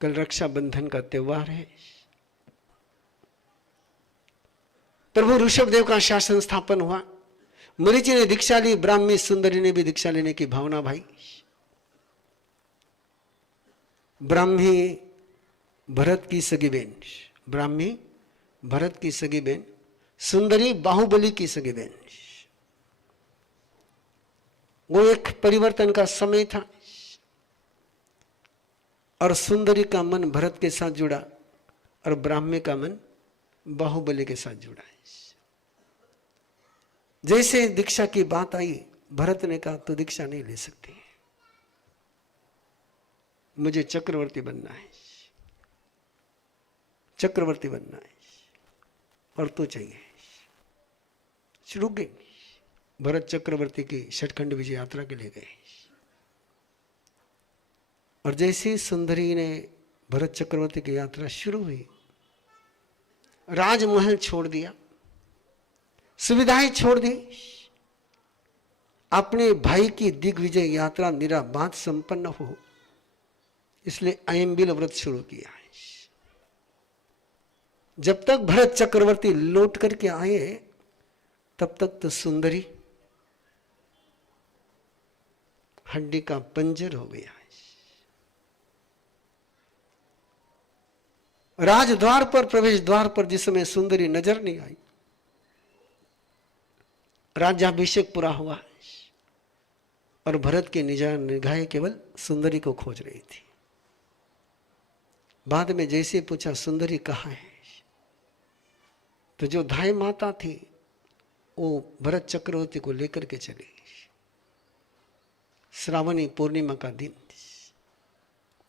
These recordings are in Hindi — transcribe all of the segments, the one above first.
कल रक्षाबंधन का त्योहार है। प्रभु ऋषभदेव का शासन स्थापन हुआ। मरीचि ने दीक्षा ली, ब्राह्मी सुंदरी ने भी दीक्षा लेने की भावना भाई। ब्राह्मी भरत की सगी बहन, ब्राह्मी भरत की सगी बहन, सुंदरी बाहुबली की सगी बहन। वो एक परिवर्तन का समय था और सुंदरी का मन भरत के साथ जुड़ा और ब्राह्मी का मन बाहुबली के साथ जुड़ा है। जैसे दीक्षा की बात आई, भरत ने कहा तो दीक्षा नहीं ले सकती, मुझे चक्रवर्ती बनना है, चक्रवर्ती बनना है और तो चाहिए। शुरू गई। भरत चक्रवर्ती की षटखंड विजय यात्रा के लिए गए और जैसे ही सुंदरी ने भरत चक्रवर्ती की यात्रा शुरू हुई, राजमहल छोड़ दिया, सुविधाएं छोड़ दी, अपने भाई की दिग्विजय यात्रा निराबाद संपन्न हो, इसलिए अयंबिल व्रत शुरू किया है। जब तक भरत चक्रवर्ती लौट करके आए तब तक तो सुंदरी हड्डी का पंजर हो गया है। राजद्वार पर, प्रवेश द्वार पर जिस समय सुंदरी नजर नहीं आई, राज्याभिषेक पूरा हुआ और भरत की निगाहें केवल सुंदरी को खोज रही थी। बाद में जैसे पूछा सुंदरी कहाँ है, तो जो धाय माता थी वो भरत चक्रवर्ती को लेकर के चली। श्रावणी पूर्णिमा का दिन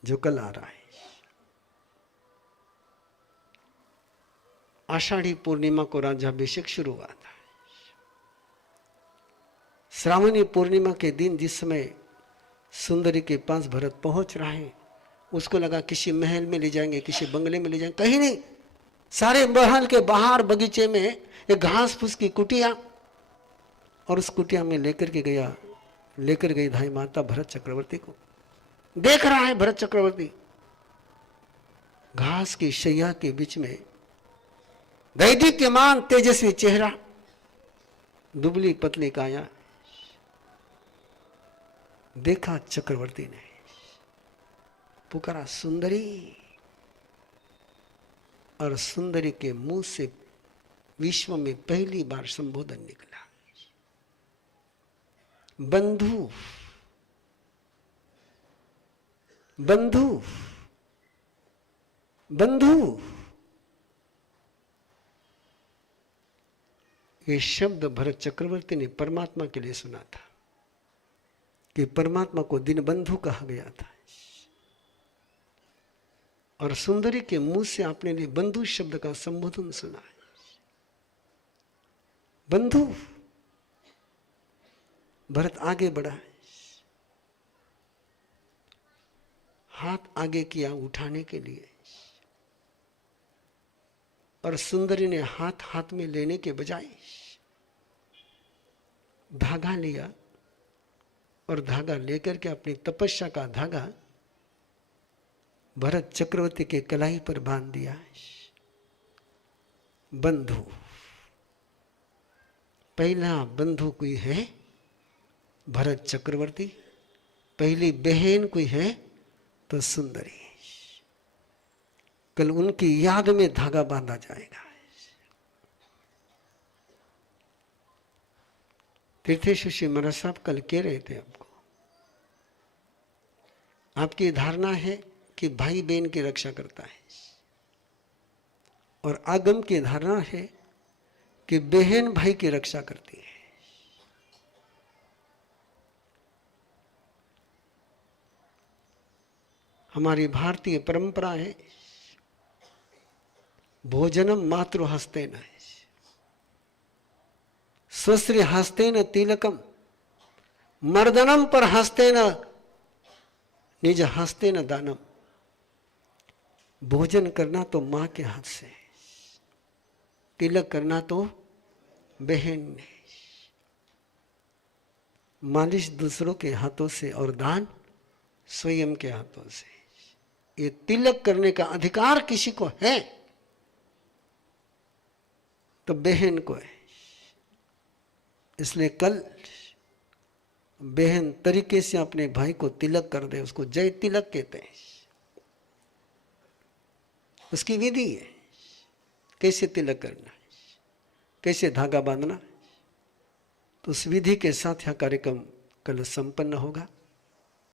जो कल आ रहा है, आषाढ़ी पूर्णिमा को राज्याभिषेक शुरू हुआ था। श्रावणी पूर्णिमा के दिन जिस समय सुंदरी के पास भरत पहुंच रहा है, उसको लगा किसी महल में ले जाएंगे, किसी बंगले में ले जाएंगे, कहीं नहीं। सारे महल के बाहर बगीचे में एक घास फूस की कुटिया, और उस कुटिया में लेकर गई धाई माता भरत चक्रवर्ती को। देख रहा है भरत चक्रवर्ती घास की शैया के बीच में, दैदीप्यमान तेजस्वी चेहरा, दुबली पतली काया। देखा चक्रवर्ती ने, पुकारा सुंदरी, और सुंदरी के मुंह से विश्व में पहली बार संबोधन निकला, बंधु, बंधु, बंधु। ये शब्द भरत चक्रवर्ती ने परमात्मा के लिए सुना था कि परमात्मा को दीनबंधु कहा गया था, और सुंदरी के मुंह से आपने ने बंधु शब्द का संबोधन सुना है। बंधु। भरत आगे बढ़ा, हाथ आगे किया उठाने के लिए, और सुंदरी ने हाथ हाथ में लेने के बजाय धागा लिया, और धागा लेकर के अपनी तपस्या का धागा भरत चक्रवर्ती के कलाई पर बांध दिया। बंधु, पहला बंधु कोई है भरत चक्रवर्ती, पहली बहन कोई है तो सुंदरी। कल उनकी याद में धागा बांधा जाएगा। तीर्थेश्वर श्री महाराज साहब कल कह रहे थे आपको, आपकी धारणा है कि भाई बहन की रक्षा करता है, और आगम की धारणा है कि बहन भाई की रक्षा करती है। हमारी भारतीय परंपरा है, भोजनम मातृ हस्तेन, स्वश्री हस्तेन तिलकम, मर्दनम पर हस्तेन निज हस्तेन दानम। भोजन करना तो मां के हाथ से, तिलक करना तो बहन ने, मालिश दूसरों के हाथों से, और दान स्वयं के हाथों से। ये तिलक करने का अधिकार किसी को है तो बहन को है। इसलिए कल बहन तरीके से अपने भाई को तिलक कर दे, उसको जय तिलक कहते हैं। उसकी विधि है कैसे तिलक करना, कैसे धागा बांधना। तो उस विधि के साथ यह कार्यक्रम कल संपन्न होगा।